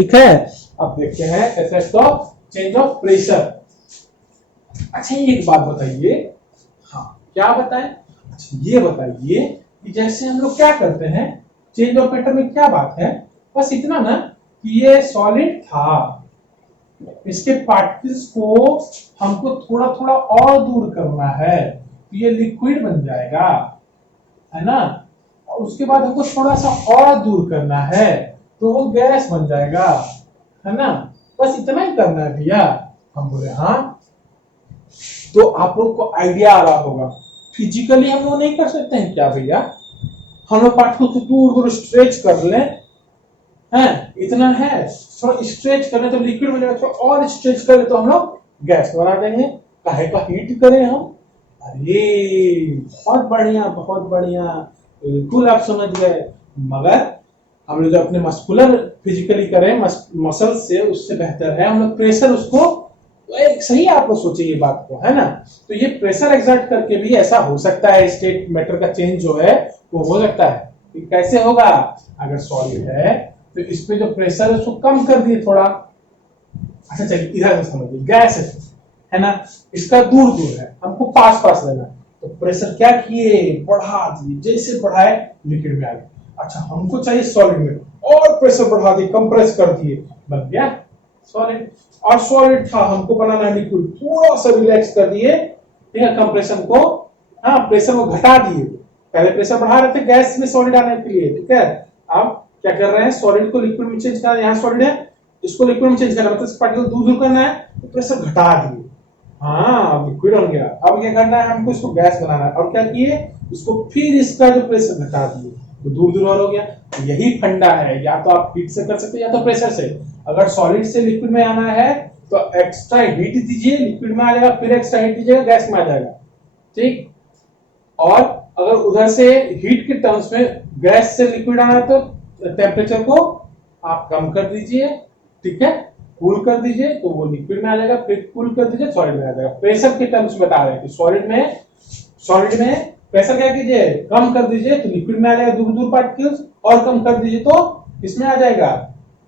ठीक है, अब देखते हैं effect of change of pressure. अच्छा एक बात बताइए, हाँ क्या बताएं, अच्छा ये बताइए कि जैसे हम लोग क्या करते हैं चेंज ऑफ मैटर में, क्या बात है, बस इतना ना कि ये सॉलिड था, इसके पार्टिकल्स को हमको थोड़ा थोड़ा और दूर करना है तो ये लिक्विड बन जाएगा, है ना, और उसके बाद हमको थोड़ा सा और दूर करना है तो वो गैस बन जाएगा, है ना, बस इतना ही करना है भैया। हम बोले हाँ, तो आप लोग को आइडिया आ रहा होगा फिजिकली हम लोग नहीं कर सकते हैं क्या भैया, हम लोग पार्टिकल को दूर दूर स्ट्रेच कर लें, हैं इतना है, थोड़ा स्ट्रेच करें तो लिक्विड बन जाएगा, थोड़ा और स्ट्रेच करें तो हम लोग गैस बना देंगे, काहे का हीट करें हम। अरे बहुत बढ़िया बहुत बढ़िया, बिल्कुल आप समझ गए, मगर हम लोग जो अपने मस्कुलर फिजिकली करें मसल से उससे बेहतर है हम लोग प्रेशर उसको, तो एक सही आप लोग सोचिए ये बात को, है ना, तो ये प्रेशर एक्सर्ट करके भी ऐसा हो सकता है, स्टेट मैटर का चेंज जो है वो हो सकता है। कैसे होगा, अगर सॉलिड है तो इस पे जो प्रेशर है उसको कम कर दिए थोड़ा, अच्छा चलिए इधर से समझिए, गैस है ना, इसका दूर दूर है, हमको पास पास लेना, तो प्रेशर क्या किए बढ़ा दिए, जैसे बढ़ाए लिक्विड में आ गए, अच्छा हमको चाहिए सॉलिड में, और प्रेशर बढ़ा दिए कंप्रेस कर दिए, बन गया सॉलिड, और सॉलिड था हमको बनाना है लिक्विड, थोड़ा सा रिलैक्स कर दिए, ठीक है, कंप्रेशन को, हाँ प्रेशर को घटा दिए, पहले प्रेशर बढ़ा रहे थे गैस में सॉलिड आने के लिए, ठीक है, अब क्या कर रहे हैं सॉलिड को लिक्विड में चेंज करना है, यहाँ सॉलिड है इसको लिक्विड में चेंज करना है, मतलब पार्टिकल दूर दूर करना है तो प्रेशर घटा दिए, हाँ लिक्विड बन गया, अब क्या करना है हमको इसको गैस बनाना है, और क्या किए इसको फिर इसका जो प्रेशर घटा दिए तो दूर दूर और हो गया, यही फंडा है, या तो आप हीट से कर सकते हैं या तो प्रेशर से, अगर सॉलिड से लिक्विड में आना है तो एक्स्ट्रा हीट दीजिए लिक्विड में आ जाएगा, फिर एक्स्ट्रा हीट दीजिएगा गैस में आ जाएगा, ठीक, और अगर उधर से हीट के टर्म्स में गैस से लिक्विड आना है तो टेम्परेचर को आप कम कर दीजिए, ठीक है, कूल कर दीजिए तो वो लिक्विड में आ जाएगा, फिर कूल कर दीजिए सॉलिड में आ जाएगा, प्रेशर के टर्म्स में बता रहे हैं कि सॉलिड में प्रेशर क्या कीजिए कम कर दीजिए तो लिक्विड में आ जाएगा दूर दूर पार्टिकल्स, और कम कर दीजिए तो इसमें आ जाएगा,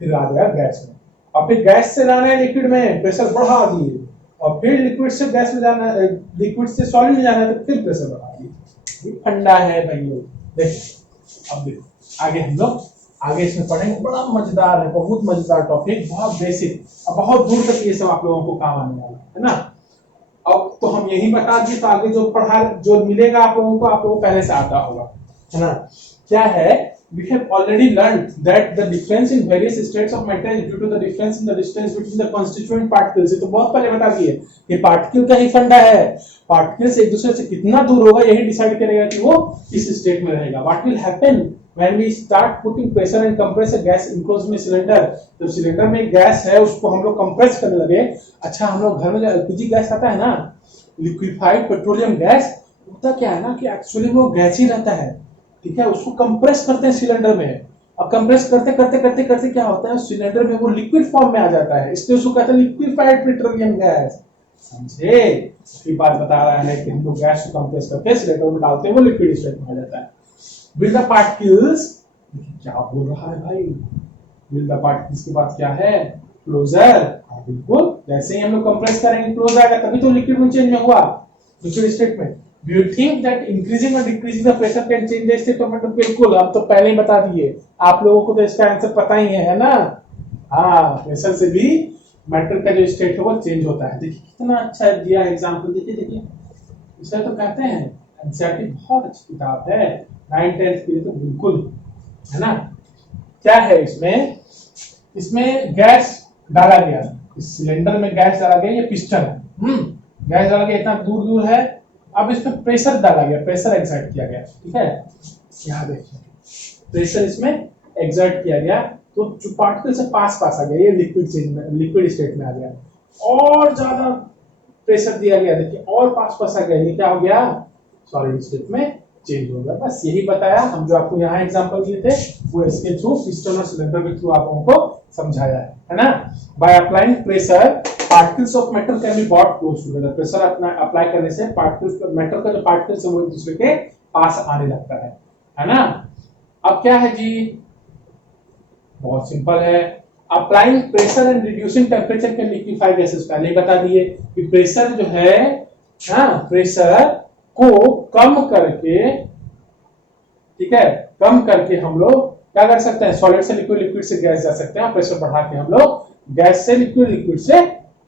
फिर आ जाएगा गैस में, और फिर गैस से लाना है लिक्विड में प्रेशर बढ़ा दिए, और फिर लिक्विड से गैस में जाना है, लिक्विड से सॉलिड में जाना है तो फिर प्रेशर बढ़ा दिए, ये फंडा है भाई लोग, देखो अब देखो आगे हम लोग आगे इसमें पढ़ेंगे, बड़ा मजेदार है, बहुत मजेदार टॉपिक, बहुत बेसिक, अब बहुत दूर तक ये सब आप लोगों को काम आने वाला है ना, अब तो हम यही बता दिए तो आगे जो पढ़ा जो मिलेगा आप लोगों को पहले से आता होगा, है ना, क्या है, we have already learned that the difference in various states of matter is due to the difference in the distance between the constituent particles, ये तो बहुत पहले बता दिए, ये पार्टिकल का ही फंडा है, पार्टिकल्स एक दूसरे से कितना दूर होगा यही डिसाइड करेगा कि वो किस स्टेट में रहेगा, what will happen when we start putting pressure and compress a gas enclosed में सिलेंडर, जब सिलेंडर में गैस है उसको हम लोग कंप्रेस करने लगे, अच्छा हम लोग घर में एलपीजी गैस आता है ना, लिक्विफाइड पेट्रोलियम गैस, होता क्या है ना कि एक्चुअली वो गैस ही रहता है, ठीक है, उसको कंप्रेस करते हैं सिलेंडर में, अब कंप्रेस करते करते करते करते क्या होता है सिलेंडर में वो लिक्विड फॉर्म में आ जाता है, इसलिए उसको कहते हैं लिक्विफाइड पेट्रोलियम गैस, समझे, ये बात बता रहा है कि हम लोग गैस को कंप्रेस करके सिलेंडर में डालते हैं वो लिक्विड स्टेट में आ जाता है, विल द पार्टिकल्स, क्या बोल रहा है भाई, विल द पार्टिकल्स के बाद क्या है क्लोजर, बिल्कुल जैसे ही हम लोग कंप्रेस करेंगे क्लोज आएगा तभी तो लिक्विड में चेंज होगा लिक्विड स्टेट में, Do you think that increasing or decreasing the pressure can change the state of matter? बिल्कुल, हम तो पहले ही बता दिए, आप लोगों को तो इसका आंसर पता ही है ना, हाँ प्रेशर से भी मैटर का जो स्टेट है वो चेंज होता है, देखिए कितना अच्छा दिया एग्जांपल, देखिए देखिए, इसे तो कहते हैं एनसीईआरटी बहुत अच्छी किताब है, 9th 10th के लिए तो बिल्कुल, है ना, क्या है इसमें, इसमें गैस डाला गया, इस सिलेंडर में गैस डाला गया, ये पिस्टन है, गैस डाला गया इतना दूर दूर है, अब इसमें प्रेशर डाला गया, प्रेशर एक्सर्ट किया गया, ठीक है, यहाँ देखिए प्रेशर इसमें एक्सर्ट किया गया तो जो पार्टिकल से पास पास आ गया ये लिक्विड स्टेट में आ गया, और ज्यादा प्रेशर दिया गया, देखिए और पास पास आ गया, ये क्या हो गया सॉलिड स्टेट में चेंज हो गया, बस यही बताया, हम जो आपको यहाँ एग्जांपल दिए थे वो इसके थ्रू पिस्टन और सिलेंडर के थ्रू आप लोगों को समझाया है ना, by applying pressure particles of metal can be brought close together, pressure apply करने से पार्टिकल्स मेटल का जो पार्टिकल्स है वो एक दूसरे के पास आने लगता है ना, अब क्या है जी बहुत सिंपल है, applying pressure and reducing temperature can liquefy gases. पहले ही बता दिए कि प्रेशर जो है, हाँ, प्रेशर को कम करके, ठीक है, कम करके हम लोग क्या कर सकते हैं, सॉलिड से लिक्विड, लिक्विड से गैस जा सकते हैं। प्रेशर बढ़ा के हम लोग गैस से लिक्विड, लिक्विड से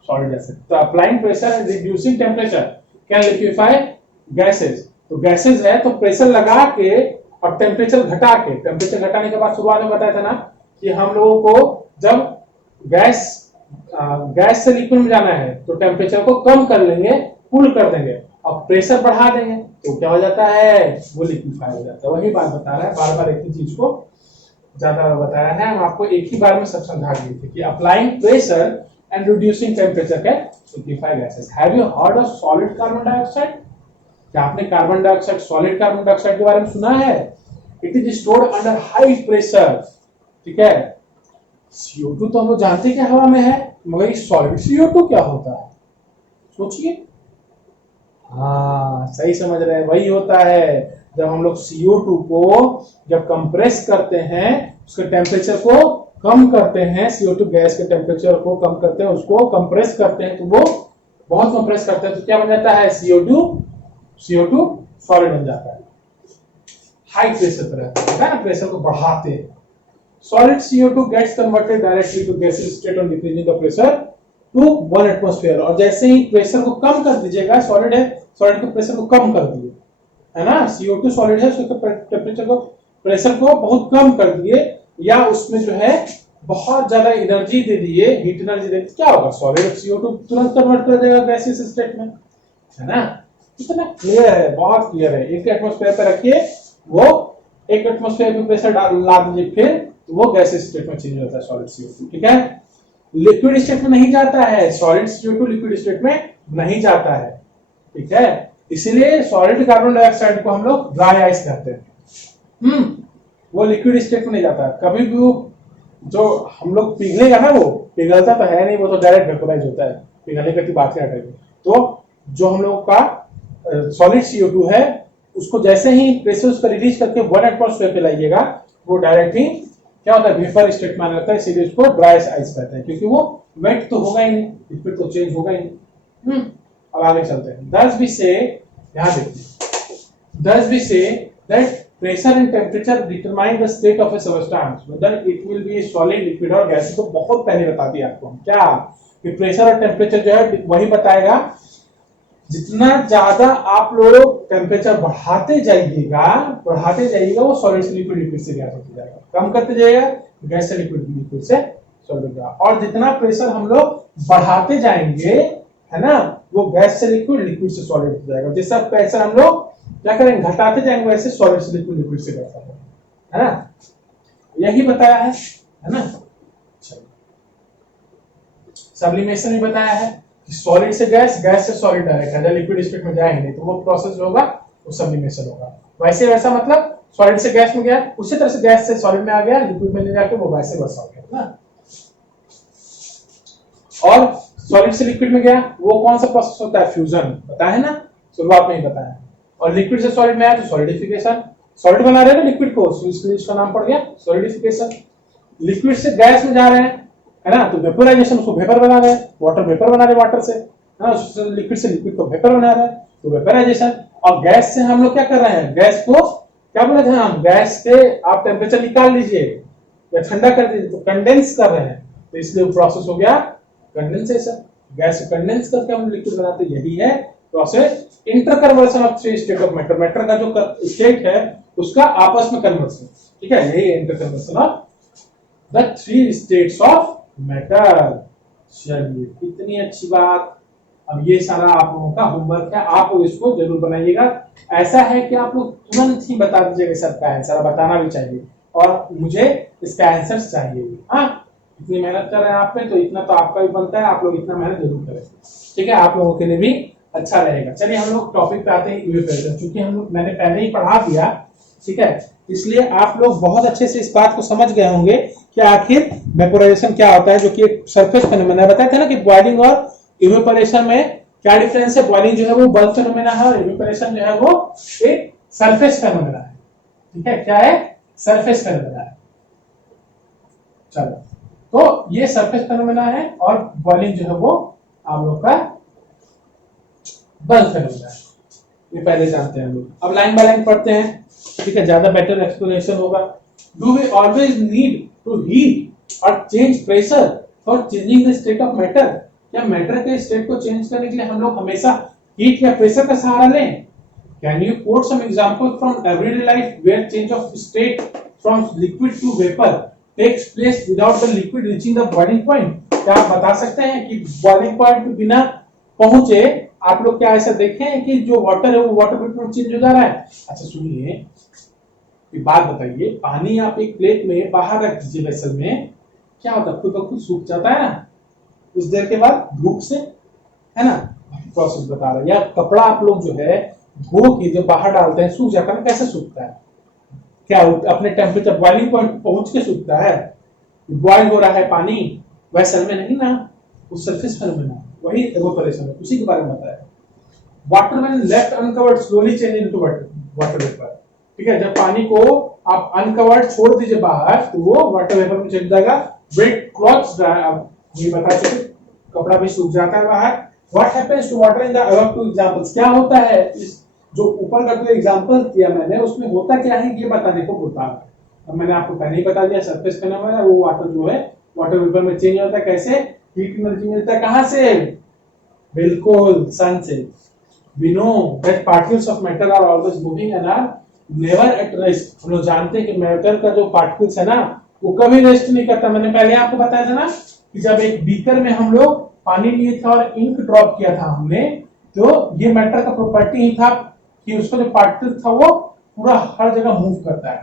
सॉलिड जा सकते हैं। तो applying pressure and reducing temperature can liquefy gases. तो गैसेस है तो प्रेशर लगा के और टेम्परेचर घटा के, टेम्परेचर घटाने के बाद शुरुआत में बताया था ना कि हम लोगों को जब गैस से लिक्विड में जाना है तो टेम्परेचर को कम कर लेंगे, कूल कर देंगे, और प्रेशर बढ़ा देंगे तो क्या हो जाता है, वो लिक्विफाई हो जाता है। वही बात बता रहा है, बार बार एक ही चीज को ज्यादा बता रहा है। हम आपको एक ही बार में सब समझा दिए थे कि applying pressure and reducing temperature can liquefy gases. Have you heard of solid carbon dioxide? क्या आपने carbon dioxide, solid carbon dioxide के बारे में सुना है? It is stored under high pressure, ठीक है। CO2 तो हम लोग जानते हैं कि हवा में है, मगर ये सॉलिड CO2 क्या होता है, सोचिए। हाँ, सही समझ रहे हैं, वही होता है जब हम लोग CO2 को जब कंप्रेस करते हैं, उसके टेम्परेचर को कम करते हैं, CO2 गैस के टेम्परेचर को कम करते हैं, उसको कंप्रेस करते हैं, तो वो बहुत कंप्रेस करते हैं तो क्या बन जाता है, CO2 सॉलिड बन जाता है। हाई प्रेशर पर रहता है ना, प्रेशर को बढ़ाते हैं। Solid CO2 gets converted directly to gaseous state on decreasing the pressure to 1 atmosphere। और जैसे ही प्रेशर को कम कर दीजिएगा, सॉलिड है, सॉलिड के प्रेशर को कम कर दिए, है ना, CO2 सॉलिड है, उसके टेम्परेचर को, प्रेशर को बहुत कम कर दिए, या उसमें जो है बहुत ज्यादा एनर्जी दे दिए, हीट एनर्जी दे दी, क्या होगा, सॉलिड CO2 तुरंत कन्वर्ट कर देगा गैसियस स्टेट में, है ना। इतना क्लियर है, बहुत क्लियर है। एक एटमॉस्फेयर पे रखिए, वो एक एटमॉस्फेयर पे प्रेशर ला दीजिए, फिर वो गैसियस स्टेट में चेंज होता है सॉलिड CO2, ठीक है। लिक्विड स्टेट में नहीं जाता है, सॉलिड CO2 लिक्विड स्टेट में नहीं जाता है, ठीक है। इसीलिए सॉलिड कार्बन डाइऑक्साइड को हम लोग ड्राई आइस कहते हैं। वो लिक्विड स्टेट में नहीं जाता। कभी भी जो हम लोग पिघलेगा ना, वो पिघलता तो है नहीं, वो तो डायरेक्ट वेपोराइज होता है, पिघलने की बात नहीं हटेगी। तो जो हम लोग का सॉलिड CO2 है, उसको जैसे ही प्रेशर उसका रिलीज करके 1 एटमॉस्फेयर पे लाइएगा, वो डायरेक्ट ही क्या होता है, वेपर स्टेट में रहता है, इसीलिए उसको ड्राई आइस कहते हैं, क्योंकि वो वेट तो होगा ही नहीं, लिक्विड तो चेंज होगा ही नहीं। अब आगे चलते हैं। Thus we say, यहाँ देखिए, Thus we say that pressure and temperature determine the state of a substance, whether it will be a solid, liquid और gas। तो बहुत पहले बता दिया आपको क्या कि प्रेशर और टेम्परेचर जो है वही बताएगा। जितना ज्यादा आप लोग टेम्परेचर बढ़ाते जाइएगा, वो सॉलिड से लिक्विड, लिक्विड से गैस होते जाएगा, कम करते जाइएगा, गैस से लिक्विड, लिक्विड से सॉलिड हो जाएगा। और जितना प्रेशर हम लोग बढ़ाते जाएंगे, है ना, वो गैस से लिक्विड, लिक्विड से सॉलिड हो जाएगा। जैसा प्रेशर हम लोग क्या करेंगे, घटाते जाएंगे, वैसे सॉलिड से लिक्विड, लिक्विड से गैस होगा, है ना। यही बताया है ना। सब्लिमेशन भी बताया है कि सॉलिड से गैस, गैस से सॉलिड डायरेक्ट है, लिक्विड स्टेट में जाएंगे नहीं, तो वो प्रोसेस जो होगा वो सब्लिमेशन होगा। वैसे वैसा मतलब सॉलिड से गैस में गया, उसी तरह से गैस से सॉलिड में आ गया, लिक्विड में ले जाके वो वैसे वैसा हो गया ना। और सॉलिड से लिक्विड में गया, वो कौन सा प्रोसेस होता है, फ्यूजन, पता है ना, शुरुआत में ही बताया। और लिक्विड से सॉलिड में आया तो सॉलिडिफिकेशन, सॉलिड बना रहे हैं ना लिक्विड को, इसलिए इसका नाम पड़ गया सॉलिडिफिकेशन। लिक्विड से गैस में जा रहे हैं, है ना, तो वेपोराइजेशन, उसको वेपर बना रहे हैं, वाटर वेपर बना रहे हैं वाटर से, है ना, लिक्विड से लिक्विड को वेपर बना रहे हैं, तो वेपराइजेशन। और गैस से हम लोग क्या कर रहे हैं, गैस को क्या बोले थे हम, गैस से आप टेम्परेचर निकाल लीजिए या ठंडा कर दीजिए, तो कंडेंस कर रहे हैं, तो इसलिए प्रोसेस हो गया कंडेंसेशन। गैस से कंडेंस करके हम लिक्विड बनाते हैं, यही है process. Inter conversion of 3 state of matter, matter का जो स्टेट है उसका आपस में कन्वर्सन, ठीक है, यही inter conversion of the 3 states of matter. चलिए, कितनी अच्छी बात। अब ये सारा आप लोगों का होमवर्क है, आप लोग इसको जरूर बनाइएगा। ऐसा है कि आप लोग तुरंत ही बता दीजिएगा सबका आंसर, बताना भी चाहिए, और मुझे इसका आंसर चाहिए। हाँ, इतनी मेहनत कर रहे हैं आप पे, तो इतना तो आपका भी बनता है, आप लोग इतना मेहनत जरूर करें, ठीक है, आप लोगों के लिए भी अच्छा रहेगा। चलिए हम लोग टॉपिक पे आते हैं, इवेपोरेशन। क्योंकि हम लोग मैंने पहले ही पढ़ा दिया, ठीक है, इसलिए आप लोग बहुत अच्छे से इस बात को समझ गए होंगे कि आखिर वेपोराइजेशन क्या होता है, जो कि एक सरफेस फेनोमेना है। बताया था ना कि बॉइलिंग और इवेपोरेशन में क्या डिफरेंस है। बॉइलिंग जो है वो बल्क फेनोमेना है, और इवेपोरेशन जो है वो एक सरफेस फेनोमेना है, ठीक है। क्या है, सरफेस फेनोमेना है। चलो, तो ये सरफेस फेनोमेना है और बॉइलिंग जो है वो आप लोग का बल्क फेनोमेना है। ये पहले जानते हैं हम लोग। अब लाइन बाय लाइन पढ़ते हैं, ठीक है, ज्यादा बेटर एक्सप्लेनेशन होगा। Do we always need to heat और change pressure for changing the state of matter? क्या मैटर के स्टेट को चेंज करने के लिए हम लोग हमेशा हीट या प्रेशर का सहारा लें? Can you quote some example from everyday life where change of state from liquid to vapour takes place without the liquid reaching the boiling point? क्या आप बता सकते हैं कि बॉइलिंग पॉइंट के बिना पहुंचे आप लोग क्या ऐसा देखे हैं कि जो वाटर है वो वाटर वेपर में चेंज हो जा रहा है? अच्छा सुनिए, एक बात बताइए, पानी आप एक प्लेट में बाहर रख दीजिए वेसल में, क्या होता है? खुद ब खुद सूख जाता है ना कुछ देर के बाद धूप से, है ना? प्रोसेस बता रहा है। या कपड़ा आप लोग जो है धो के जो बाहर डालते हैं सूख जाता है ना, कैसे सूखता है? क्या अपने टेम्परेचर बॉइलिंग पॉइंट पहुंच के सूखता है? बॉइल हो रहा है पानी वेसल में नहीं ना, उस सरफेस फेनोमेना, वही इवेपोरेशन है, उसी के बारे में बताया। Water when left uncovered slowly change into water vapour, ठीक है, जब पानी को आप अनकवर्ड छोड़ दीजिए बाहर तो वो वाटर वेपर में चेंज जाएगा। वेट क्लॉथ्स ये बता चुके, कपड़ा भी सूख जाता है बाहर। What happens to water in the above two examples? क्या होता है इस जो ऊपर का जो एग्जांपल दिया मैंने उसमें होता क्या है ये बताने को बोलता है। अब मैंने आपको पहले ही बता दिया, सरफेस फेनोमेना वो वाटर जो है वाटर वेपर में चेंज होता है। कैसे? हीट एनर्जी मिलता है कहां से? बिल्कुल सन से। We know that particles of matter are always moving and are never at rest. हम लोग जानते हैं कि मैटर का जो पार्टिकल्स है ना वो कभी रेस्ट नहीं करता। मैंने पहले आपको बताया था ना कि जब एक बीकर में हम लोग पानी लिए थे और इंक ड्रॉप किया था हमने, तो ये मैटर का प्रॉपर्टी ही था कि उसका जो पार्टिकल था वो पूरा हर जगह मूव करता है,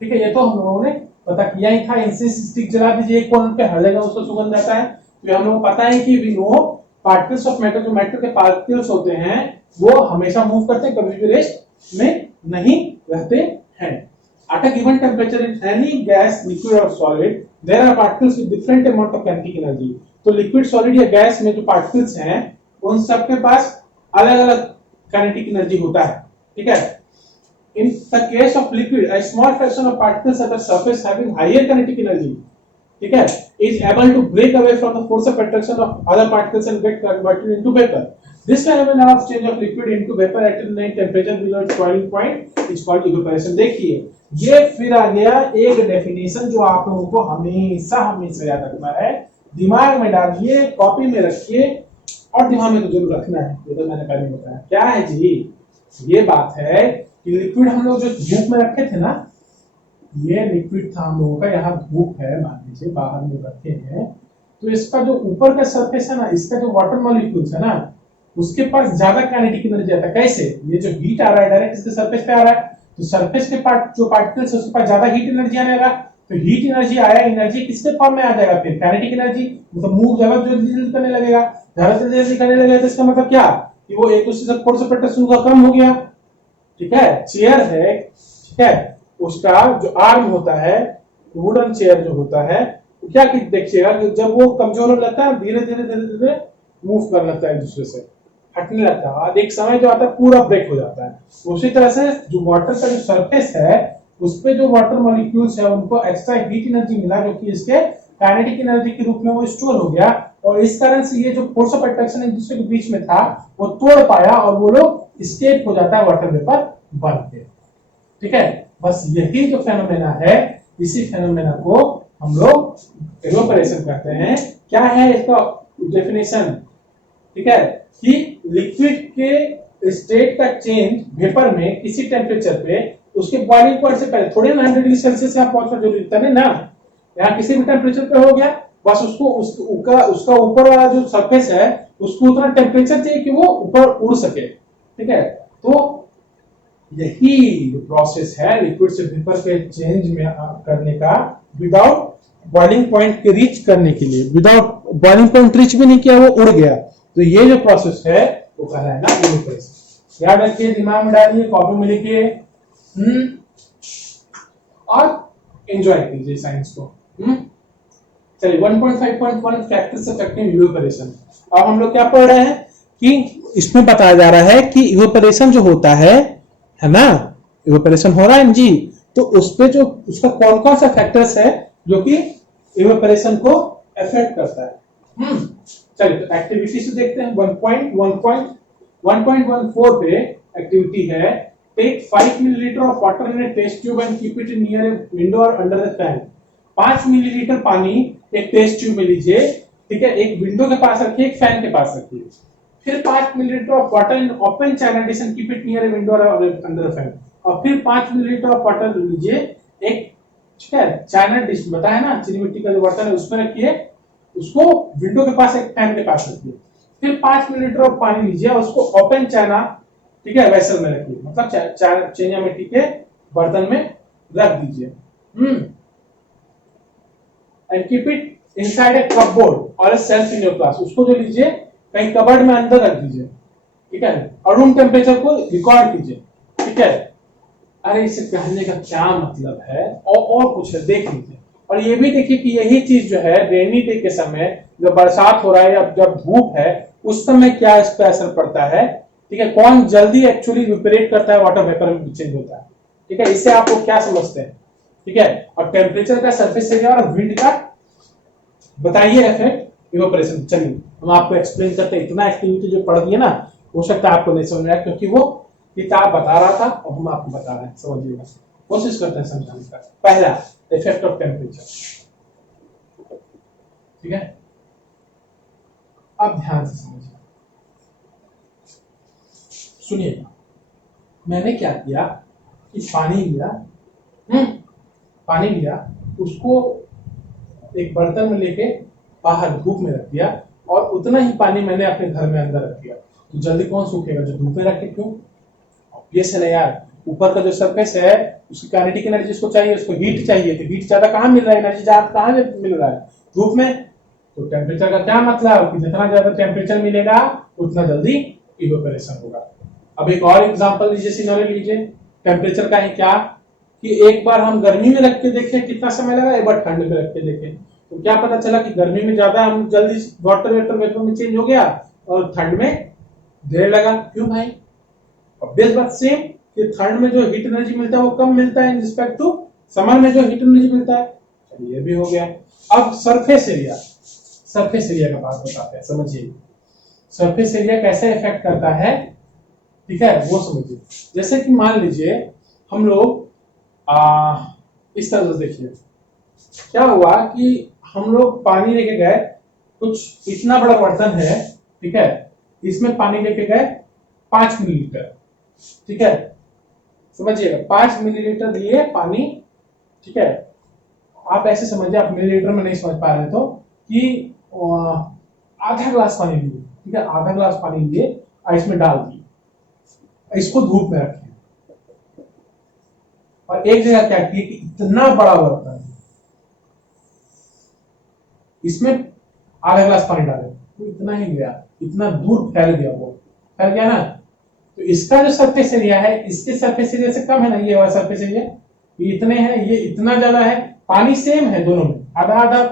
ठीक है। ये तो हम लोगों ने पता किया ही था। इंसेंस स्टिक जला दीजिए एक पॉइंट पे, हर जगह उसका सुगंध आता है। तो हम लोगों को पता है कि we know particles of matter, जो मैटर के पार्टिकल्स होते हैं वो हमेशा मूव करते हैं, कभी भी रेस्ट में नहीं रहते हैं। At a given temperature in any gas, liquid or solid, there are particles with different amount of kinetic energy. तो लिक्विड, सॉलिड या गैस में जो पार्टिकल्स हैं उन सब के पास अलग अलग काइनेटिक एनर्जी होता है, ठीक है। In the case of liquid, a small fraction of particles at the surface having higher kinetic energy, ठीक है, is able to break away from the force of attraction of other particles and get converted into vapor. This phenomenon of change of liquid into vapor at a temperature below its boiling point is called evaporation. देखिए ये फिर आ गया एक definition जो आप लोगों को हमेशा हमेशा याद रखना है, दिमाग में डालिए, कॉपी में रखिए और दिमाग में तो जरूर रखना है। ये तो मैंने पहले बताया। क्या है जी? ये बात है कि लिक्विड हम लोग जो धूप में रखे थे ना, ये लिक्विड था हम लोगों का, यहाँ धूप है मान लीजिए, बाहर में रखे हैं, तो इसका जो ऊपर का सरफेस है ना, इसका जो वाटर मॉलिक्यूल्स है ना उसके पास ज्यादा काइनेटिक एनर्जी आता है। कैसे? ये जो हीट आ रहा है डायरेक्ट इसके सरफेस पे आ रहा है, तो सरफेस के जो पार्टिकल्स है उसके पास ज्यादा हीट एनर्जी आने लगा। तो हीट एनर्जी आया, एनर्जी किसके फॉर्म में आ जाएगा? फिर काइनेटिक एनर्जी, मतलब मूव ज्यादा जल्दी करने लगेगा, ज्यादा जल्दी करने लगेगा। तो इसका मतलब क्या कि वो एक दूसरे से फोर्स ऑफ अट्रैक्शन का कम हो गया, ठीक है। चेयर है, ठीक है, उसका जो आर्म होता है, वुडन चेयर जो होता है, तो क्या देखिएगा कि जब वो कमजोर हो जाता है धीरे धीरे धीरे धीरे मूव करने लगता है, एक दूसरे से हटने लगता है, एक समय जो आता है पूरा ब्रेक हो जाता है। उसी तरह से जो वाटर का जो सरफेस है उस पे जो वाटर मॉलिक्यूल्स है उनको एक्स्ट्रा हीट एनर्जी मिला जो कि इसके काइनेटिक एनर्जी के रूप में वो स्टोर हो गया, और इस कारण से ये जो फोर्स ऑफ अट्रैक्शन एक दूसरे के बीच में था वो तोड़ पाया और वो लोग एस्केप हो जाता है वाटर वेपर बन के, ठीक है। बस यही जो फेनोमेना है, इसी फेनोमेना को हम लोग इवेपोरेशन कहते हैं। क्या है इसका डेफिनेशन? ठीक है, कि लिक्विड के स्टेट का चेंज वेपर में किसी टेम्परेचर पे उसके बॉइलिंग पॉइंट से पहले, थोड़े ना 100 डिग्री सेल्सियस से आप पहुंचना जरूरी था नहीं ना, यहाँ किसी भी टेम्परेचर पे हो गया, बस उसका ऊपर वाला जो सरफेस है उसको उतना टेम्परेचर चाहिए कि वो ऊपर उड़ सके, ठीक है। तो यही प्रोसेस है लिक्विड से वेपर के चेंज में करने का, विदाउट बॉइलिंग पॉइंट के रीच करने के लिए। विदाउट बॉइलिंग पॉइंट रीच भी नहीं किया, वो उड़ गया, तो ये जो प्रोसेस है वो कहलाएगा इवेपोरेशन। याद रखिए, दिमाग में डालिए, कॉपी में लिखिए और एंजॉय कीजिए साइंस को। चलिए 1.5.1 फैक्टर्स अफेक्टिंग इवेपोरेशन। अब हम लोग क्या पढ़ रहे हैं कि इसमें बताया जा रहा है कि इवेपोरेशन जो होता है ना, इवेपोरेशन हो रहा है जी, तो उस पे जो उसका कौन कौन सा फैक्टर्स है जो कि इवेपोरेशन को अफेक्ट करता है। चलिए तो एक्टिविटी से देखते हैं। 1.14 पे एक्टिविटी है, take 5 millilitre of water in a test tube and keep it near a window और अंडर द फैन। 5 मिलीलीटर पानी एक टेस्ट ट्यूब में लीजिए, ठीक है, एक विंडो के पास रखिए, एक फैन के पास रखिए। फिर 5 millilitre of water in open China dish and keep it near a window और अंडर द फैन। और फिर 5 मिलीलीटर ऑफ वाटर लीजिए, एक, ठीक है, चाइना डिश बताया ना, चीनी मिट्टी का जो बर्तन है उसमें रखिए, उसको विंडो के पास, एक फैन के पास रखिए। फिर 5 मिलीलीटर ऑफ पानी लीजिए और उसको ओपन चाइना, ठीक है, वेसल में रखिए, मतलब चाइना मिट्टी के बर्तन में रख दीजिए। And keep it inside a cupboard और ए शेल्फ इन योर क्लास। उसको जो लीजिए कहीं कबर्ड में अंदर रख दीजिए, ठीक है, और रूम टेम्परेचर को रिकॉर्ड कीजिए, ठीक है। अरे इसे कहने का क्या मतलब है, और कुछ है, देख लीजिए। और ये भी देखिए कि यही चीज जो है रेनी डे के समय, जब बरसात हो रहा है या जब धूप है, उस समय क्या इस पर असर पड़ता है, ठीक है, कौन जल्दी एक्चुअली इवेपोरेट करता है, वाटर वेपर में चेंज होता है, ठीक है। इससे आप लोग क्या समझते हैं, ठीक है। और टेम्परेचर का, सरफेस एरिया और विंड का बताइए इफेक्ट इवेपोरेशन। चलिए हम आपको एक्सप्लेन करते हैं। इतना एक्टिविटी जो पढ़ दिए ना, हो सकता है आपको नहीं समझ में आया, क्योंकि वो किताब बता रहा था और हम आपको बता रहे हैं, समझिएगा, कोशिश करते हैं समझाने का। पहला, इफेक्ट ऑफ टेम्परेचर, ठीक है। अब ध्यान से समझिए, सुनिएगा। मैंने क्या किया कि पानी लिया, उसको एक बर्तन में लेके बाहर धूप में रख दिया, और उतना ही पानी मैंने अपने घर में अंदर रख दिया। तो जल्दी कौन सूखेगा, जो धूप में रखे। क्यों? ऑब्वियस है ना यार, ऊपर का जो सरफेस है उसकी काइनेटिक एनर्जी उसको चाहिए, उसको हीट चाहिए, तो हीट ज्यादा कहाँ मिल रहा है, एनर्जी ज्यादा कहाँ मिल रहा है, धूप में। तो टेम्परेचर का क्या मतलब कि जितना ज्यादा टेम्परेचर मिलेगा उतना जल्दी इवेपोरेशन होगा। अब एक और एग्जांपल लीजिए, सिनेरियो लीजिए, टेम्परेचर का है क्या कि एक बार हम गर्मी में रख के देखें कितना समय लगा, एक बार ठंड में रख के देखें, तो क्या पता चला कि गर्मी में ज्यादा हम जल्दी वाटर वेपर में चेंज हो गया और ठंड में देर लगा। क्यों भाई? ऑब्वियस बात सेम कि ठंड में जो हीट एनर्जी मिलता है वो कम मिलता है इन रिस्पेक्ट टू समर में जो हीट एनर्जी मिलता है। चलिए ये भी हो गया। अब सरफेस एरिया का बात बताते हैं, समझिए सरफेस एरिया कैसे इफेक्ट करता है, ठीक है, वो समझिए। जैसे कि मान लीजिए हम लोग इस तरह से देखिए, क्या हुआ कि हम लोग पानी लेके गए, कुछ इतना बड़ा बर्तन है, ठीक है, इसमें पानी लेके गए 5 मिलीलीटर, ठीक है, समझिएगा 5 मिलीलीटर लिए पानी, ठीक है। आप ऐसे समझिए, आप मिलीलीटर में नहीं समझ पा रहे तो कि आधा ग्लास पानी लिए, ठीक है, आधा ग्लास पानी लिए और इसमें डाल दिए, इसको धूप में रखें, और एक जगह क्या किए कि इतना बड़ा बर्तन, इसमें आधा ग्लास पानी डाले, तो इतना ही गया, इतना दूर फैल गया, वो फैल गया ना। तो इसका जो सरफेस एरिया है इसके सरफेस एरिया से कम है ना, ये वाला सरफेस एरिया, ये इतने है, ये इतना ज्यादा है, पानी सेम है दोनों में, आधा आधा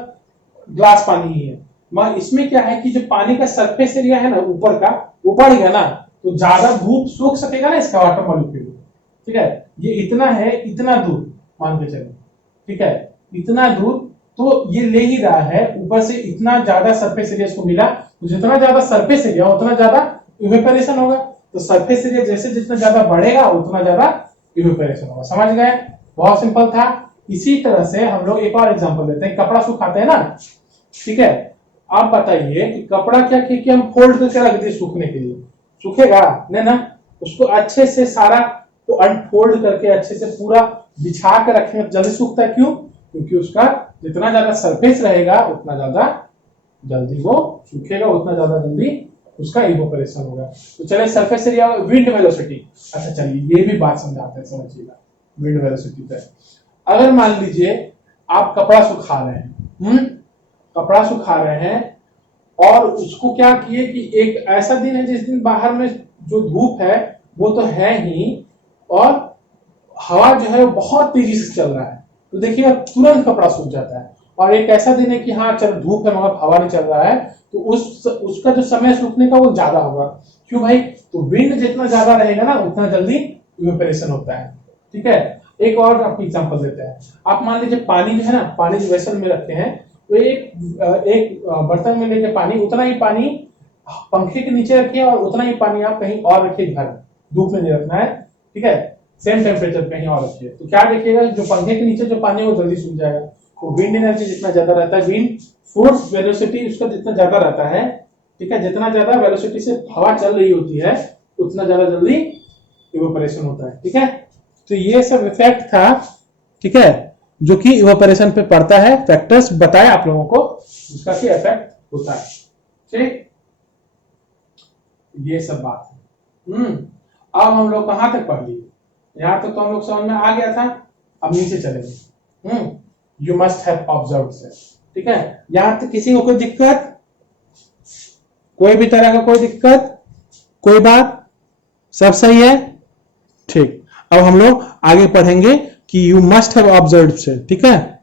ग्लास पानी ही है, मगर इसमें क्या है कि जो पानी का सरफेस एरिया है ना ऊपर का, वो बढ़ गया ना, तो ज्यादा धूप सूख सकेगा ना इसका वाटर मॉलिक्यूल, ठीक है। ये इतना है, इतना दूर मान के चलो, ठीक है, इतना दूर, तो ये ले ही रहा है, ऊपर से इतना ज्यादा सरफेस एरिया इसको मिला, तो जितना ज्यादा सरफेस एरिया उतना ज्यादा इवेपोरेशन होगा। तो सरफेस एरिया जैसे जितना ज्यादा बढ़ेगा उतना ज्यादा इवेपोरेशन होगा। समझ गए? बहुत सिंपल था। इसी तरह से हम लोग एक और एग्जांपल लेते हैं, कपड़ा सुखाते हैं ना, ठीक है। आप बताइए कि कपड़ा क्या कि हम फोल्ड करके रख दिए सूखने के लिए, सूखेगा नहीं ना, उसको अच्छे से सारा को अनफोल्ड करके अच्छे से पूरा बिछा के रखेंगे तो जल्दी सूखता है। क्यों? क्योंकि उसका जितना ज्यादा सरफेस रहेगा उतना ज्यादा जल्दी वो सूखेगा, उतना ज्यादा जल्दी उसका इवेपोरेशन होगा। तो चलिए सरफेस एरिया, विंड वेलोसिटी। अच्छा चलिए ये भी बात समझाते हैं, समझिएगा विंड वेलोसिटी पे। अगर मान लीजिए आप कपड़ा सुखा रहे हैं, कपड़ा सुखा रहे हैं, और उसको क्या किए कि एक ऐसा दिन है जिस दिन बाहर में जो धूप है वो तो है ही, और हवा जो है बहुत तेजी से चल रहा है, तो देखिए तुरंत कपड़ा सूख जाता है। और एक ऐसा दिन है कि हाँ चल धूप है मगर हवा नहीं चल रहा है, तो उसका जो समय सूखने का वो ज्यादा होगा। क्यों भाई? तो विंड जितना ज्यादा रहेगा ना उतना जल्दी इवेपोरेशन होता है, ठीक है। एक और आपको एग्जांपल देते हैं। आप मान लीजिए पानी जो है ना, पानी जो वेसल में रखते हैं, तो एक बर्तन में लेके पानी, उतना ही पानी पंखे के नीचे रखिए और उतना ही पानी आप कहीं और रखिए, घर में धूप में नहीं रखना है, ठीक है, सेम टेम्परेचर कहीं और रखिए। तो क्या देखिएगा, जो पंखे के नीचे जो पानी है वो जल्दी सूख जाएगा। तो विंड एनर्जी जितना ज्यादा रहता है, विंड फोर्स वेलोसिटी उसका जितना ज्यादा रहता है, ठीक है, जितना ज्यादा वेलोसिटी से हवा चल रही होती है उतना ज्यादा जल्दी इवेपोरेशन होता है, ठीक है। तो ये सब इफेक्ट था, ठीक है, जो कि इवेपोरेशन पे पड़ता है, फैक्टर्स बताए आप लोगों को जिसका कि इफेक्ट होता है, ठीक। ये सब बात है। अब हम लोग कहां तक पढ़ लिए, यहां तक तो हम लोग समझ में आ गया था। अब नीचे चलेंगे। You must have observed self, ठीक है। यहां तक किसी को कोई दिक्कत, कोई भी तरह का कोई दिक्कत, कोई बात, सब सही है, ठीक। अब हम लोग आगे पढ़ेंगे कि you must have observed self, ठीक है।